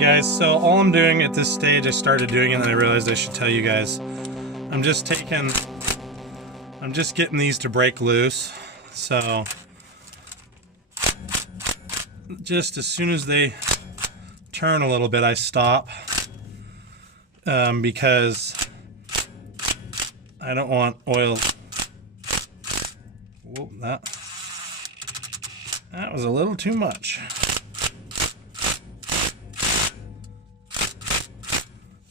Alright guys, so all I'm doing at this stage, I started doing it and I realized I should tell you guys. I'm just getting these to break loose. So just as soon as they turn a little bit, I stop. Because I don't want oil. Whoa, that was a little too much.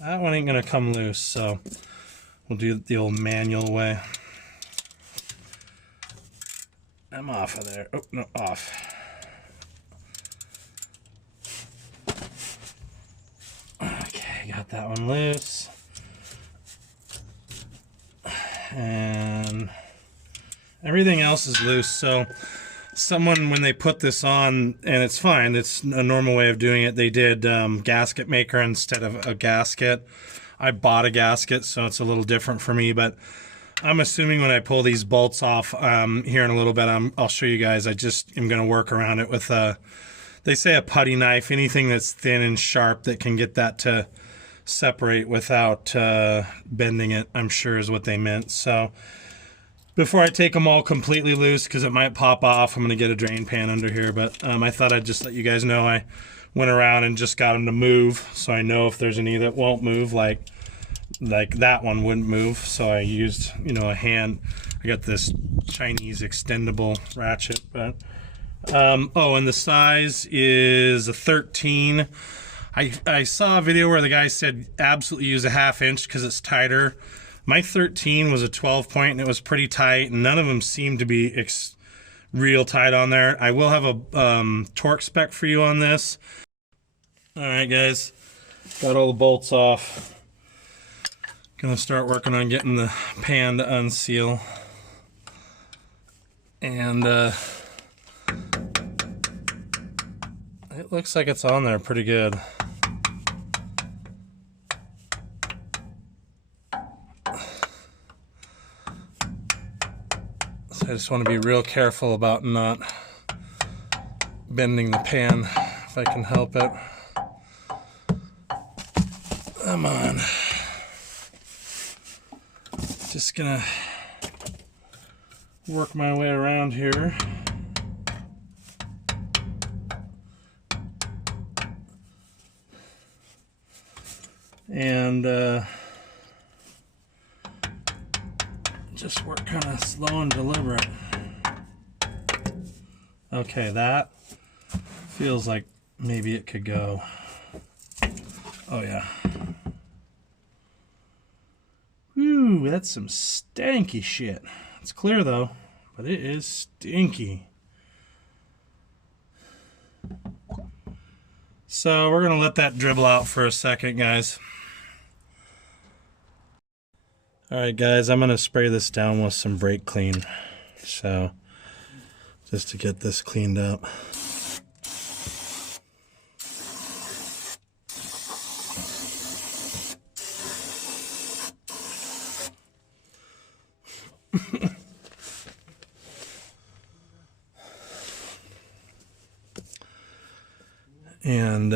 That one ain't gonna come loose, so we'll do it the old manual way. I'm off of there. Oh, no, off. Okay, got that one loose. And everything else is loose, so someone, when they put this on, and it's fine, it's a normal way of doing it, they did gasket maker instead of a gasket. I bought a gasket, so it's a little different for me, but I'm assuming when I pull these bolts off here in a little bit, I'll show you guys. I just am going to work around it with they say a putty knife, anything that's thin and sharp that can get that to separate without bending it, I'm sure is what they meant. So before I take them all completely loose, because it might pop off, I'm going to get a drain pan under here. But I thought I'd just let you guys know I went around and just got them to move, so I know if there's any that won't move, like that one wouldn't move. So I used, you know, a hand. I got this Chinese extendable ratchet. But oh, and the size is a 13. I saw a video where the guy said absolutely use a 1/2 inch because it's tighter. My 13 was a 12 point and it was pretty tight, and none of them seemed to be real tight on there. I will have a torque spec for you on this. Alright guys, got all the bolts off. Gonna start working on getting the pan to unseal. And it looks like it's on there pretty good. I just want to be real careful about not bending the pan if I can help it. Come on. Just gonna work my way around here. And just work kind of slow and deliberate. Okay, that feels like maybe it could go. Oh yeah. Whew, that's some stanky shit. It's clear though, but it is stinky. So we're gonna let that dribble out for a second, guys. Alright guys, I'm going to spray this down with some brake clean, so just to get this cleaned up. And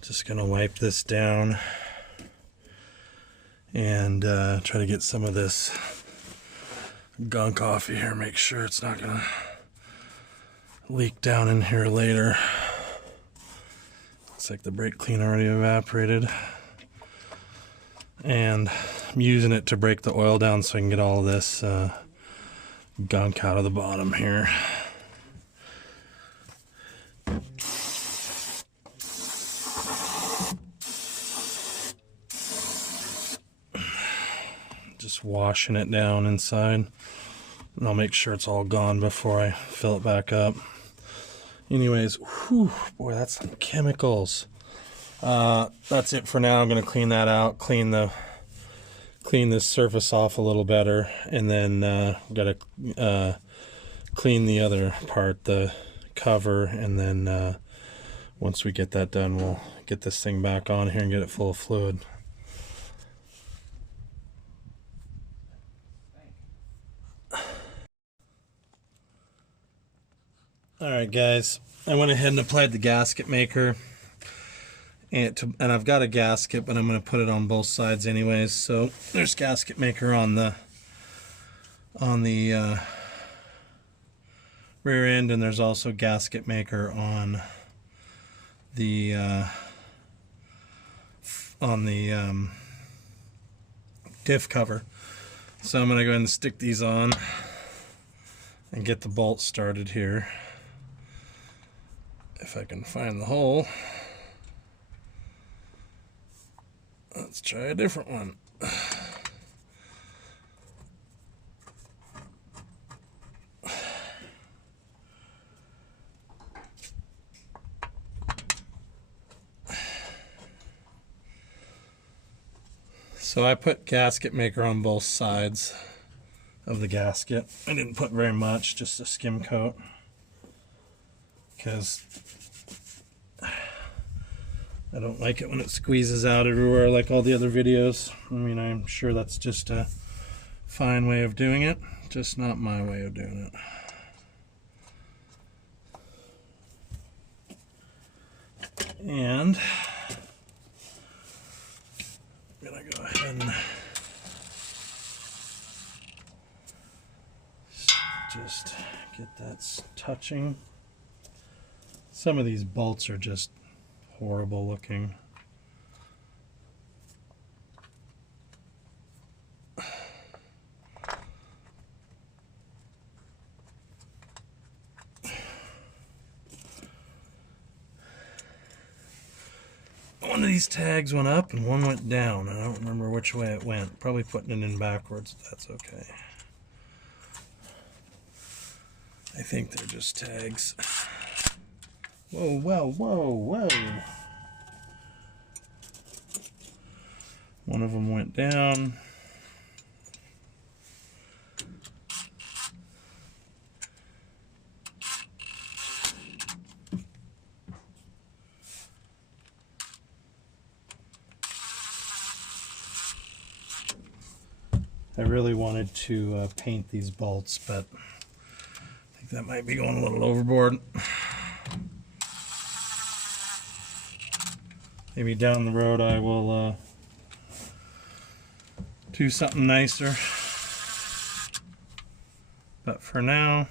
just gonna wipe this down and try to get some of this gunk off of here. Make sure it's not gonna leak down in here later. Looks like the brake clean already evaporated. And I'm using it to break the oil down so I can get all of this gunk out of the bottom here. Just washing it down inside, and I'll make sure it's all gone before I fill it back up. Anyways, whew, boy, that's some chemicals. That's it for now. I'm gonna clean that out, clean this surface off a little better, and then gotta clean the other part, the cover, and then once we get that done, we'll get this thing back on here and get it full of fluid. Alright guys, I went ahead and applied the gasket maker, and I've got a gasket, but I'm going to put it on both sides anyways. So there's gasket maker on the rear end, and there's also gasket maker on the diff cover. So I'm going to go ahead and stick these on and get the bolt started here. If I can find the hole. Let's try a different one. So I put gasket maker on both sides of the gasket. I didn't put very much, just a skim coat, because I don't like it when it squeezes out everywhere like all the other videos. I mean, I'm sure that's just a fine way of doing it, just not my way of doing it. And I'm gonna go ahead and just get that touching. Some of these bolts are just horrible looking. One of these tags went up and one went down. I don't remember which way it went. Probably putting it in backwards. That's okay. I think they're just tags. Whoa, whoa, whoa, whoa. One of them went down. I really wanted to paint these bolts, but I think that might be going a little overboard. Maybe down the road I will do something nicer. But for now, I'm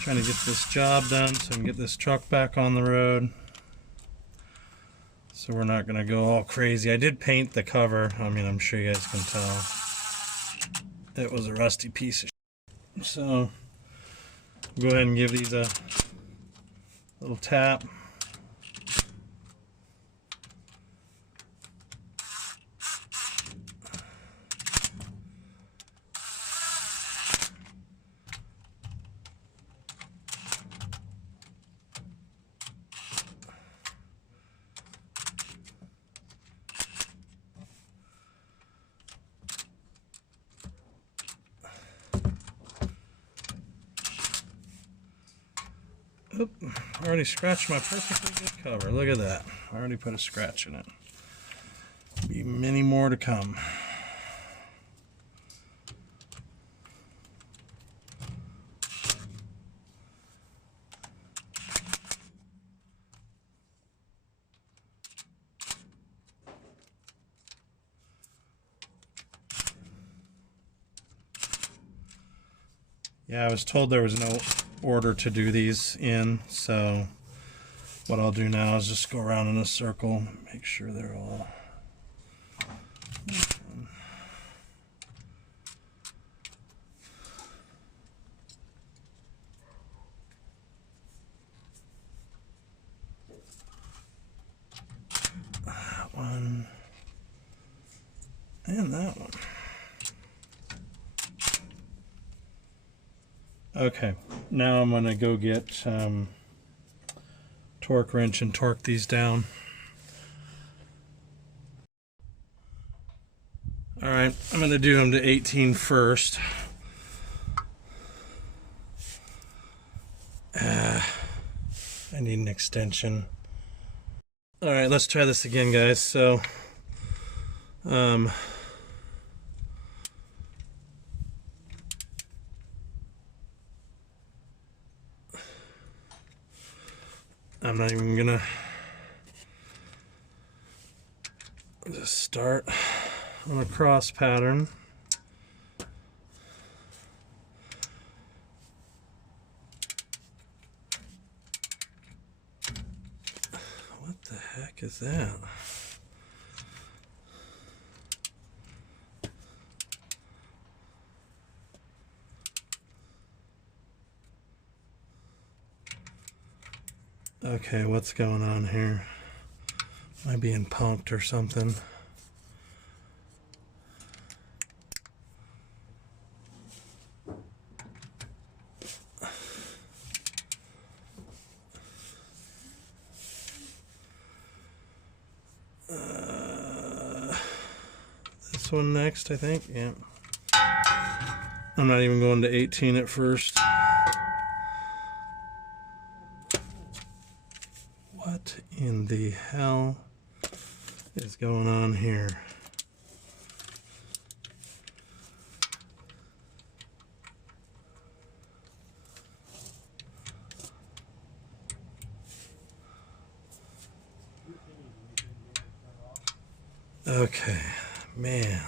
trying to get this job done so I can get this truck back on the road. So we're not going to go all crazy. I did paint the cover. I mean, I'm sure you guys can tell. It was a rusty piece of shit. So go ahead and give these a little tap. Oop, I already scratched my perfectly good cover. Look at that. I already put a scratch in it. Be many more to come. Yeah, I was told there was no order to do these in, so what I'll do now is just go around in a circle, make sure they're all that one and that one. Okay, now I'm gonna go get torque wrench and torque these down. All right, I'm gonna do them to 18 first. I need an extension. All right, let's try this again, guys. So, I'm not even gonna just start on a cross pattern. What the heck is that? Okay, what's going on here? Am I being punked or something? This one next, I think. Yeah. I'm not even going to 18 at first. What in the hell is going on here? Okay, man.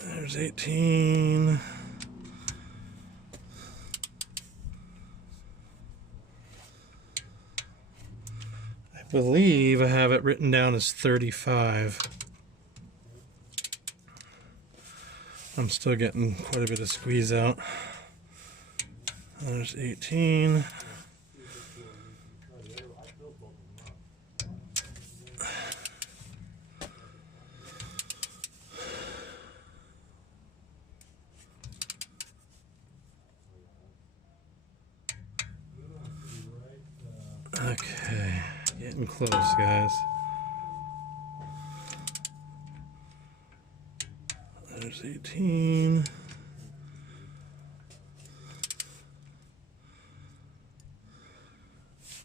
There's 18. I believe I have it written down as 35. I'm still getting quite a bit of squeeze out. There's 18. Okay, getting close, guys. There's 18.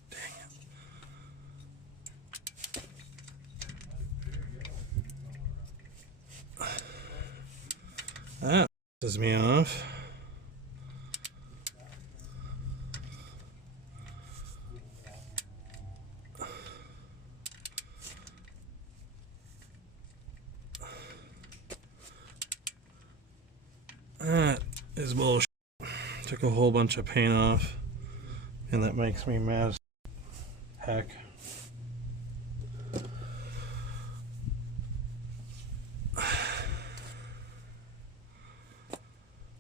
Dang it. That pisses me off. That is bullshit. Took a whole bunch of paint off, and that makes me mad as heck.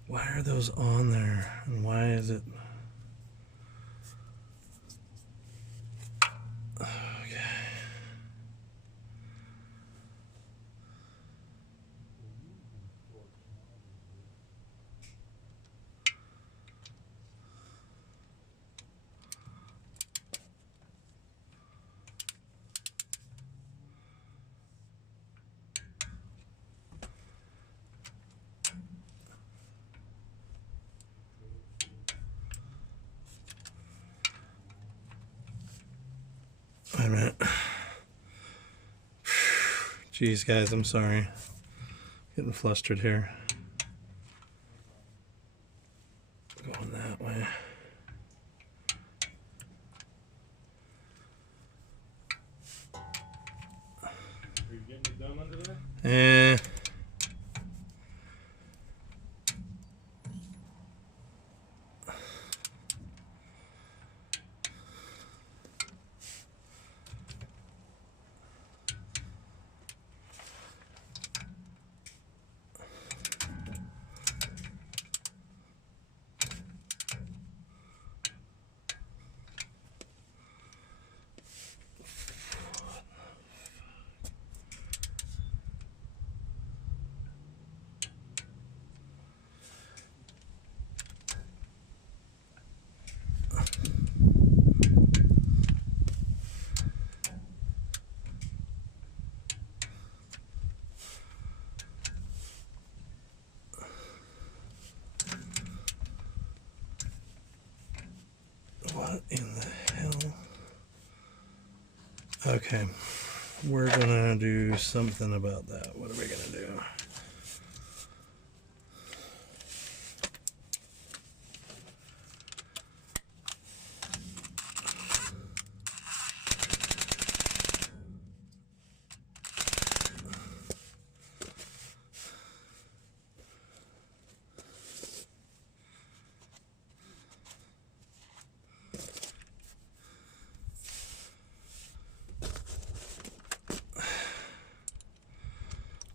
Why are those on there, and why is it? Okay. Wait a minute. Jeez, guys, I'm sorry. Getting flustered here. Going that way. Are you getting it done under there? Eh. What in the hell? Okay, we're gonna do something about that. What are we gonna do?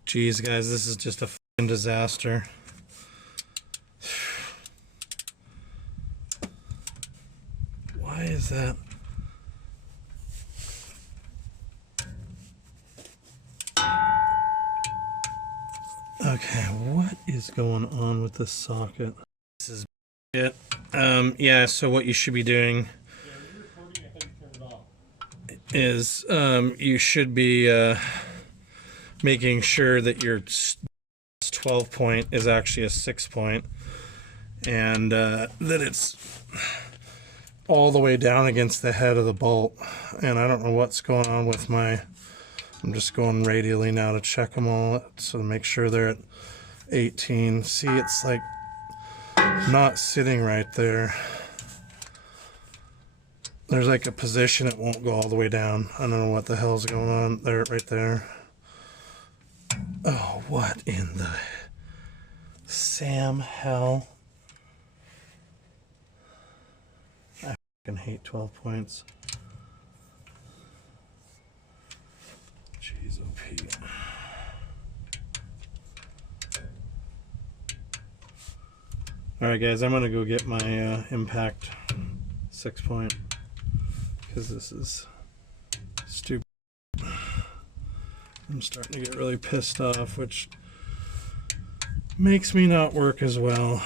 Geez, guys, this is just a fucking disaster. Why is that? Okay, what is going on with this socket? This is it. Yeah, so what you should be doing is you should be making sure that your 12 point is actually a 6 point, and that it's all the way down against the head of the bolt. And I don't know what's going on with my, I'm just going radially now to check them all, so to make sure they're at 18. See, it's like not sitting right there. There's like a position it won't go all the way down. I don't know what the hell's going on there, right there. Oh, what in the Sam hell? I fucking hate 12 points. Jeez, oh Pete. Alright guys, I'm gonna go get my impact 6 point, because this is stupid. I'm starting to get really pissed off, which makes me not work as well.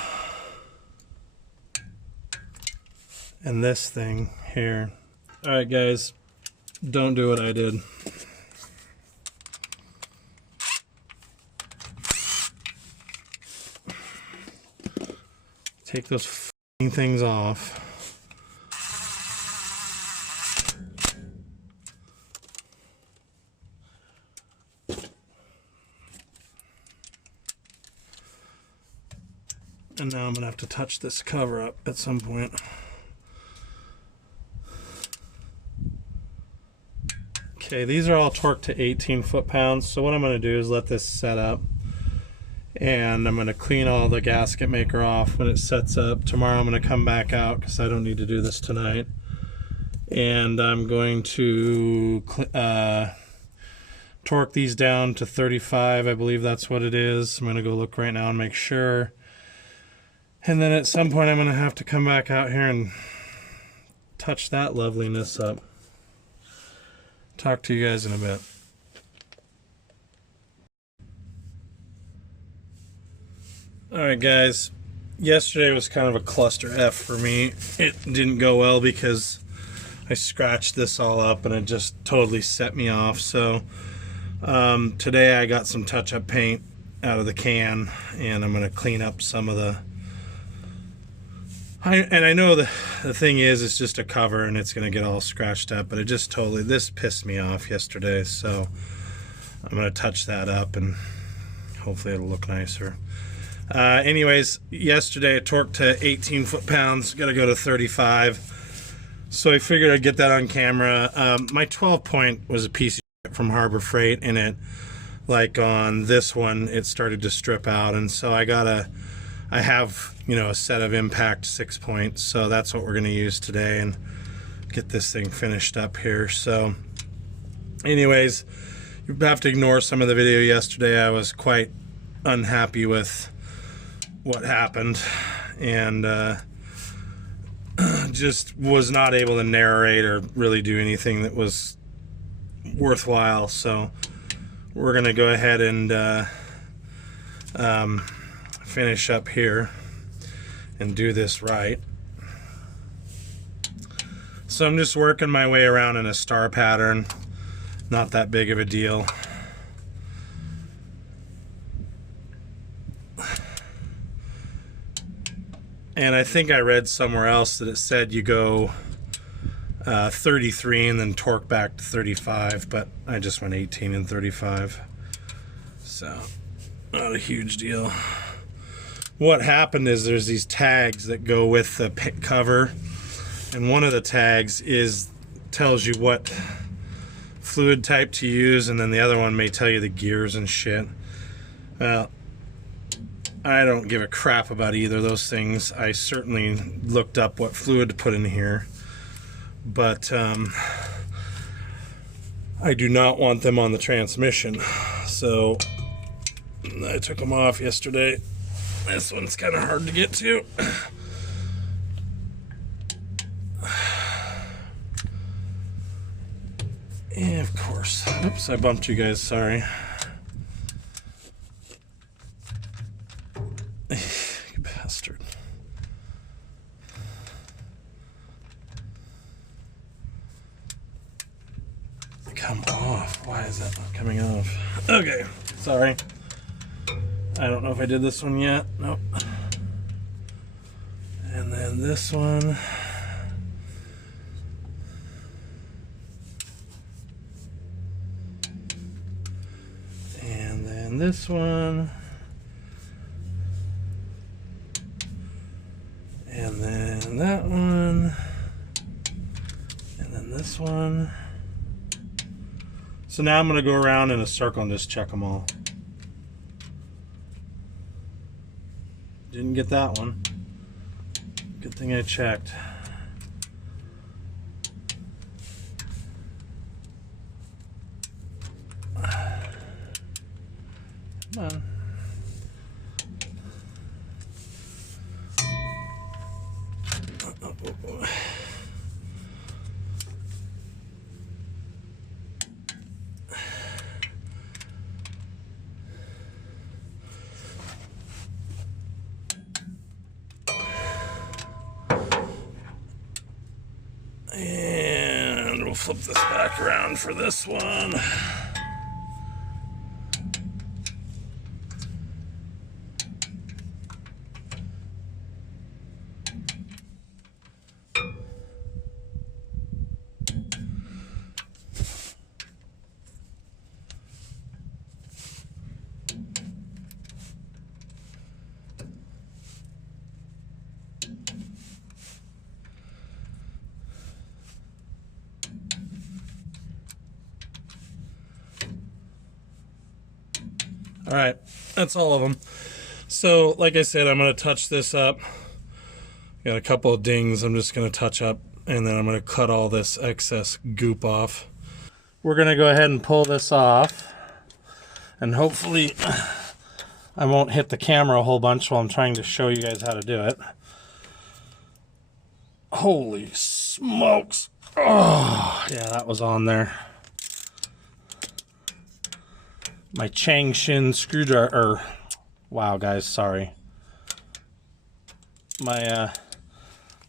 And this thing here. Alright guys, don't do what I did. Take those f***ing things off. And now I'm gonna have to touch this cover up at some point. Okay, these are all torqued to 18 foot-pounds. So what I'm gonna do is let this set up, and I'm gonna clean all the gasket maker off when it sets up. Tomorrow I'm gonna come back out because I don't need to do this tonight. And I'm going to torque these down to 35. I believe that's what it is. I'm gonna go look right now and make sure. And then at some point I'm gonna have to come back out here and touch that loveliness up. Talk to you guys in a bit. Alright guys, yesterday was kind of a cluster F for me. It didn't go well because I scratched this all up and it just totally set me off. So today I got some touch-up paint out of the can, and I'm going to clean up some of the... I know the thing is, it's just a cover and it's going to get all scratched up, but it just totally... This pissed me off yesterday, so I'm going to touch that up and hopefully it'll look nicer. Anyways, yesterday I torqued to 18 foot-pounds, got to go to 35. So I figured I'd get that on camera. My 12 point was a piece of shit from Harbor Freight, and it, like on this one, it started to strip out. And so I have, you know, a set of impact 6 points. So that's what we're going to use today and get this thing finished up here. So anyways, you have to ignore some of the video yesterday. I was quite unhappy with what happened, and just was not able to narrate or really do anything that was worthwhile. So we're gonna go ahead and finish up here and do this right. So I'm just working my way around in a star pattern, not that big of a deal. And I think I read somewhere else that it said you go 33 and then torque back to 35, but I just went 18 and 35. So, not a huge deal. What happened is there's these tags that go with the cover, and one of the tags tells you what fluid type to use, and then the other one may tell you the gears and shit. Well, I don't give a crap about either of those things. I certainly looked up what fluid to put in here, but I do not want them on the transmission. So I took them off yesterday. This one's kind of hard to get to. And of course, oops, I bumped you guys, sorry. You bastard. Come off. Why is that not coming off? Okay, sorry. I don't know if I did this one yet. Nope. And then this one. And then this one. And then that one. And then this one. So now I'm going to go around in a circle and just check them all. Didn't get that one. Good thing I checked. Come on. And we'll flip this back around for this one. All right, that's all of them. So, like I said, I'm going to touch this up. Got a couple of dings I'm just going to touch up, and then I'm going to cut all this excess goop off. We're going to go ahead and pull this off, and hopefully I won't hit the camera a whole bunch while I'm trying to show you guys how to do it. Holy smokes. Oh, yeah, that was on there. My Changshin screwdriver, wow guys, sorry. My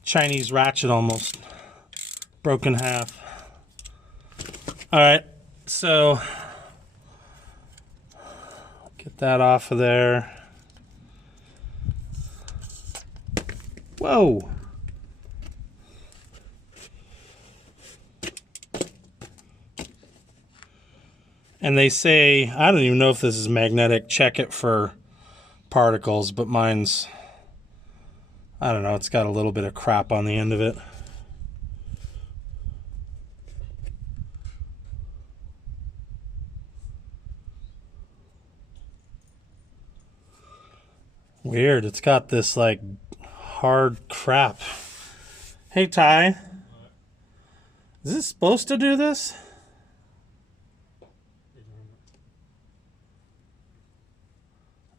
Chinese ratchet almost broke in half. All right, so get that off of there. Whoa. And they say, I don't even know if this is magnetic, check it for particles, but mine's, I don't know, it's got a little bit of crap on the end of it. Weird, it's got this like hard crap. Hey Ty, is this supposed to do this?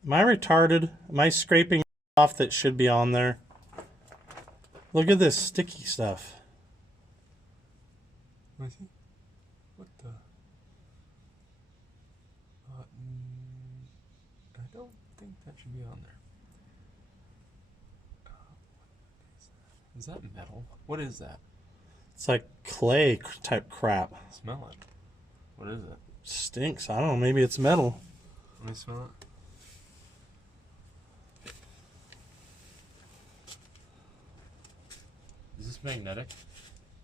Am I retarded? Am I scraping off that should be on there? Look at this sticky stuff. I think. What the? I don't think that should be on there. Is that metal? What is that? It's like clay type crap. Smell it. What is it? Stinks. I don't know. Maybe it's metal. Let me smell it. Is this magnetic?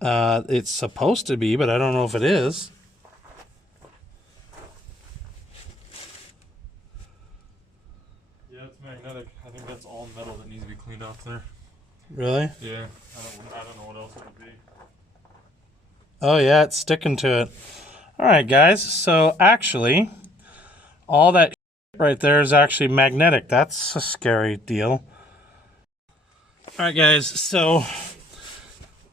It's supposed to be, but I don't know if it is. Yeah, it's magnetic. I think that's all metal that needs to be cleaned off there. Really? Yeah. I don't know what else it would be. Oh yeah, it's sticking to it. All right, guys. So actually, all that right there is actually magnetic. That's a scary deal. All right, guys. So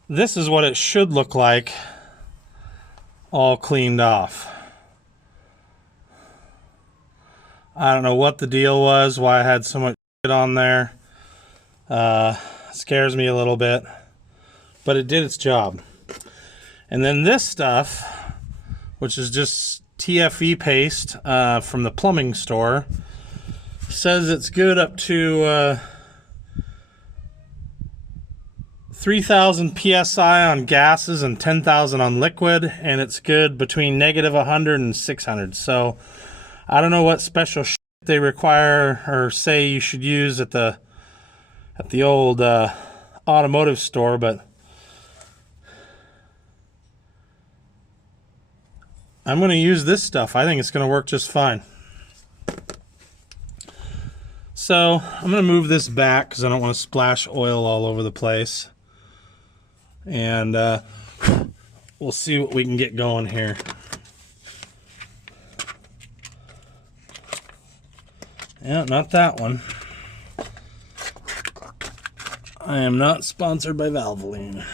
this is what it should look like, all cleaned off. I don't know what the deal was, why I had so much shit on there. Scares me a little bit, but it did its job. And then this stuff, which is just TFE paste from the plumbing store, says it's good up to 3,000 psi on gases and 10,000 on liquid, and it's good between -100 and 600. So I don't know what special shit they require or say you should use at the old automotive store, but I'm going to use this stuff. I think it's going to work just fine. So I'm going to move this back because I don't want to splash oil all over the place. And we'll see what we can get going here. Yeah, not that one. I am not sponsored by Valvoline.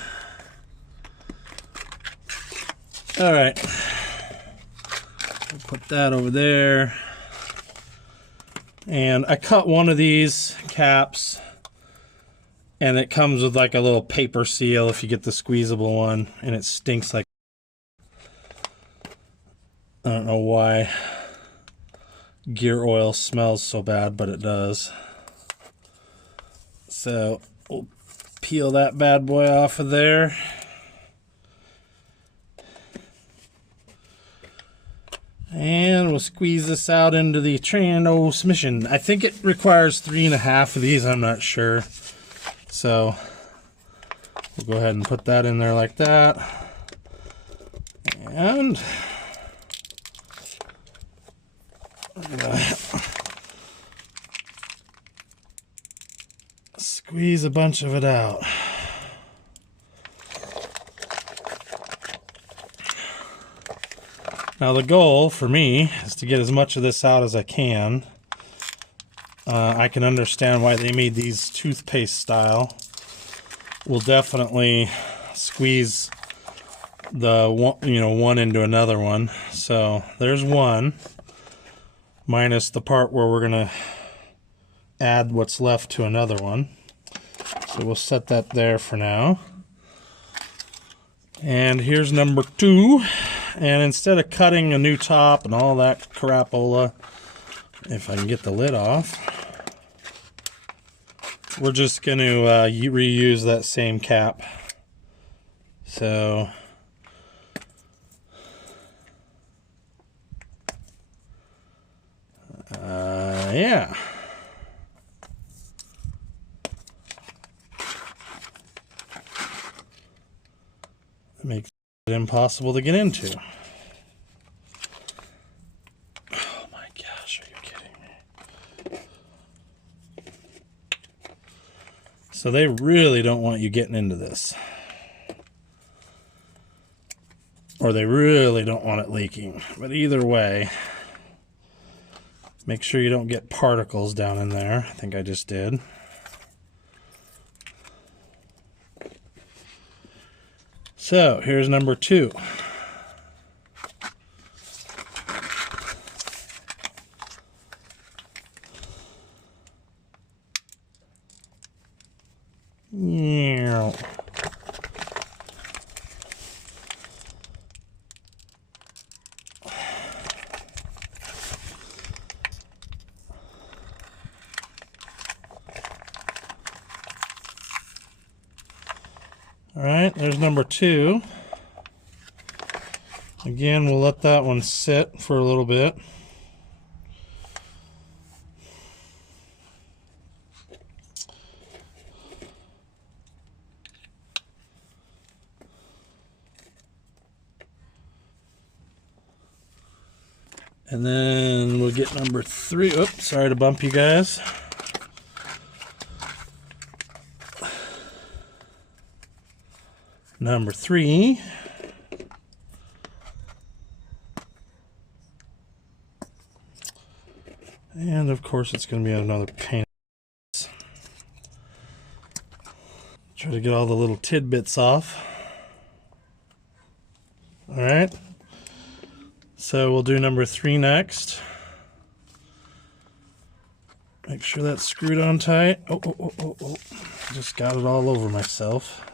All right. I'll put that over there. And I cut one of these caps, and it comes with like a little paper seal if you get the squeezable one, and it stinks like, I don't know why gear oil smells so bad, but it does. So we'll peel that bad boy off of there. And we'll squeeze this out into the transmission. I think it requires 3.5 of these, I'm not sure. So we'll go ahead and put that in there like that. And we're gonna squeeze a bunch of it out. Now the goal for me is to get as much of this out as I can. I can understand why they made these toothpaste style. We'll definitely squeeze the one into another one. So there's one, minus the part where we're gonna add what's left to another one. So we'll set that there for now. And here's number 2. And instead of cutting a new top and all that crapola, if I can get the lid off, we're just going to reuse that same cap. So yeah. It makes it impossible to get into. Oh my gosh, are you kidding me? So they really don't want you getting into this. Or they really don't want it leaking. But either way, make sure you don't get particles down in there. I think I just did. So here's number 2. Yeah. All right, there's number 2. Again, we'll let that one sit for a little bit. And then we'll get number 3. Oops, sorry to bump you guys. Number 3. And of course it's going to be another pain. Try to get all the little tidbits off. All right. So we'll do number 3 next. Make sure that's screwed on tight. Oh. Just got it all over myself.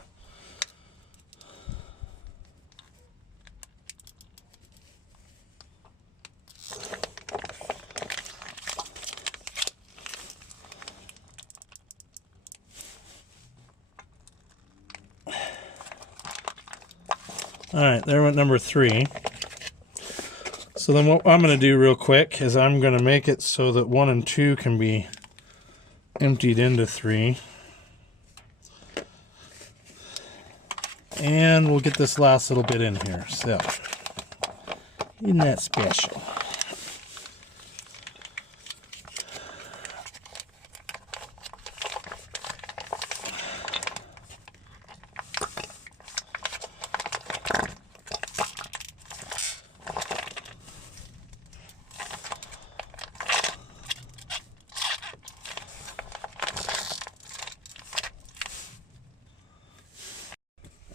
All right, there went number 3. So then what I'm going to do real quick is I'm going to make it so that 1 and 2 can be emptied into 3. And we'll get this last little bit in here. So, isn't that special?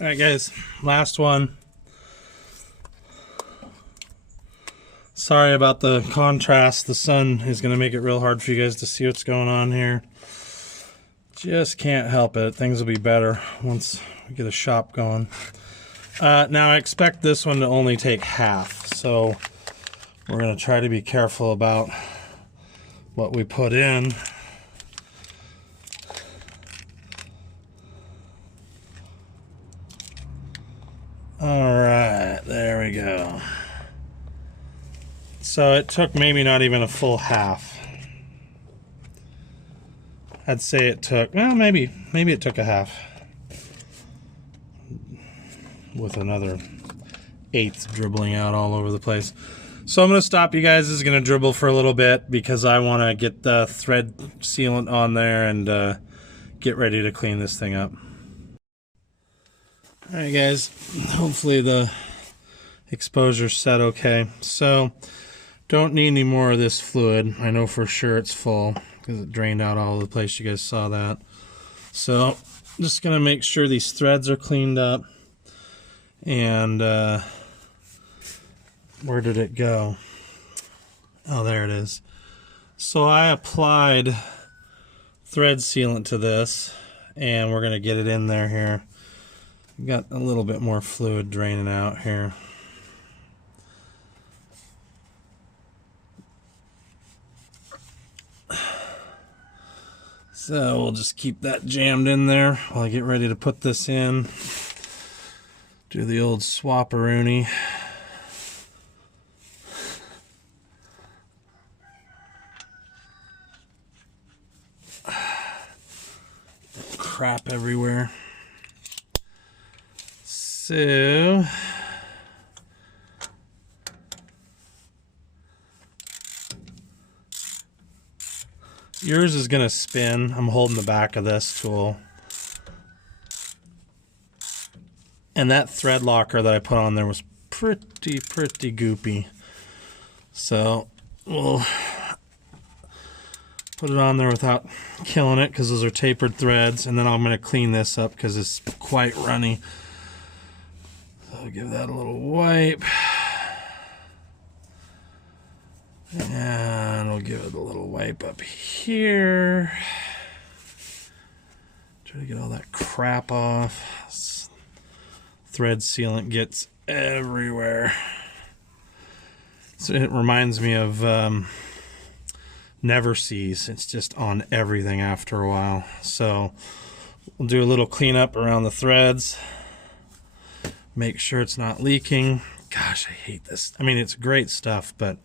All right, guys, last one. Sorry about the contrast. The sun is going to make it real hard for you guys to see what's going on here. Just can't help it. Things will be better once we get a shop going. Now, I expect this one to only take half, so we're going to try to be careful about what we put in. All right, there we go. So it took maybe not even a full half. I'd say it took, well, maybe it took a half. With another 1/8 dribbling out all over the place. So I'm going to stop you guys. This is going to dribble for a little bit because I want to get the thread sealant on there and get ready to clean this thing up. Alright guys, hopefully the exposure's set okay. So, don't need any more of this fluid. I know for sure it's full because it drained out all over the place. You guys saw that. So, just going to make sure these threads are cleaned up. And, where did it go? Oh, there it is. So, I applied thread sealant to this, and we're going to get it in there here. Got a little bit more fluid draining out here. So we'll just keep that jammed in there while I get ready to put this in. Do the old swap-a-rooney. Crap everywhere. So yours is going to spin. I'm holding the back of this tool. And that thread locker that I put on there was pretty goopy. So we'll put it on there without killing it because those are tapered threads. And then I'm going to clean this up because it's quite runny. I'll give that a little wipe. And we'll give it a little wipe up here. Try to get all that crap off. This thread sealant gets everywhere. So it reminds me of Never Seas. It's just on everything after a while. So we'll do a little cleanup around the threads. Make sure it's not leaking. Gosh, I hate this. I mean, it's great stuff, but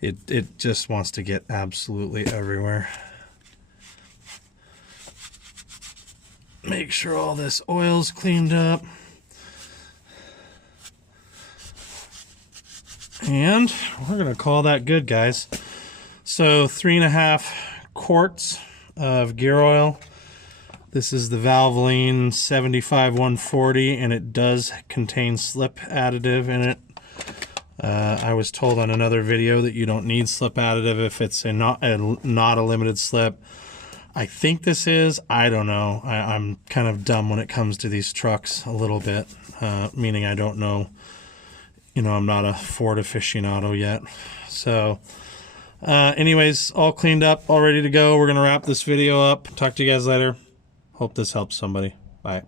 it just wants to get absolutely everywhere. Make sure all this oil's cleaned up. And we're going to call that good, guys. So 3.5 quarts of gear oil. This is the Valvoline 75-140, and it does contain slip additive in it. I was told on another video that you don't need slip additive if it's not a limited slip. I think this is. I don't know. I'm kind of dumb when it comes to these trucks a little bit, meaning I don't know. You know, I'm not a Ford aficionado yet. So Anyways, all cleaned up, all ready to go. We're going to wrap this video up. Talk to you guys later. Hope this helps somebody. Bye.